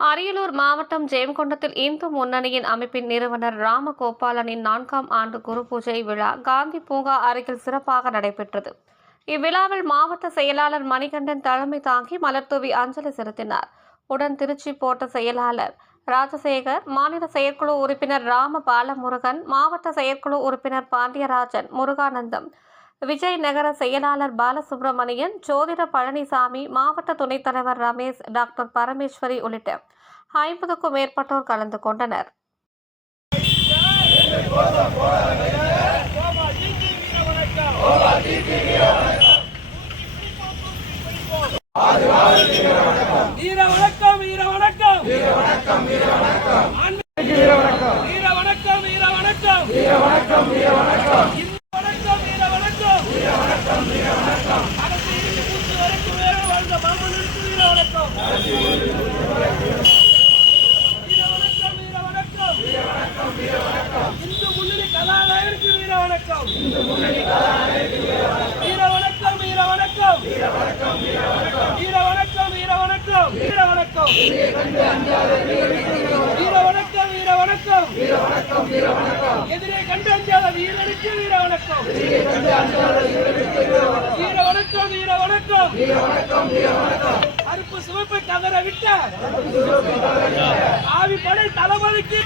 அரியலூர் மாவட்டம் ஜெயங்கொண்டத்தில் இந்து முன்னணியின் அமைப்பின் நிறுவனர் ராமகோபாலனின் நான்காம் ஆண்டு குரு பூஜை விழா காந்தி பூங்கா அருகில் சிறப்பாக நடைபெற்றது. இவ்விழாவில் மாவட்ட செயலாளர் மணிகண்டன் தலைமை தாங்கி மலர்தூவி அஞ்சலி செலுத்தினார். உடன் திருச்சி போட்ட செயலாளர் ராஜசேகர் மாநில செயற்குழு உறுப்பினர் ராம பாலமுருகன் மாவட்ட செயற்குழு உறுப்பினர் பாண்டியராஜன் முருகானந்தம் விஜய் நகர செயலாளர் பாலசுப்ரமணியன் ஜோதிட பழனிசாமி மாவட்ட துணைத் தலைவர் ரமேஷ் டாக்டர் பரமேஸ்வரி உள்ளிட்ட ஐம்பதுக்கும் மேற்பட்டோர் கலந்து கொண்டனர். வீர வணக்கம் வீர வணக்கம். வீர வணக்கம் வீர எதிரே கண்டு அஞ்சாத வீரனுக்கு வீர வணக்கம் வீர வணக்கம் வீர வணக்கம் வீர வணக்கம் வீர வணக்கம் அறுப்பு சுமப்பை தவற விட்ட ஆவி படை தளபதிக்கு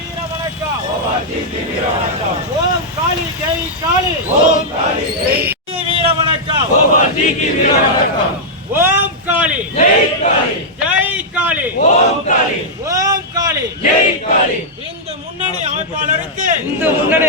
வீர வணக்கம். வணக்கம் ஓம் காளி ஜெய் காளி. ஓம் காளி ஜெய் வீர வணக்கம். கோபால்ஜிக்கு வீர வணக்கம் ஓம் காளி. ஜெய் காளி. ஜெய் காளி ஓம் காளி. ஓம் காளி ஜெய் காளி. இந்து முன்னணி அமைப்பாளருக்கு இந்து முன்னணி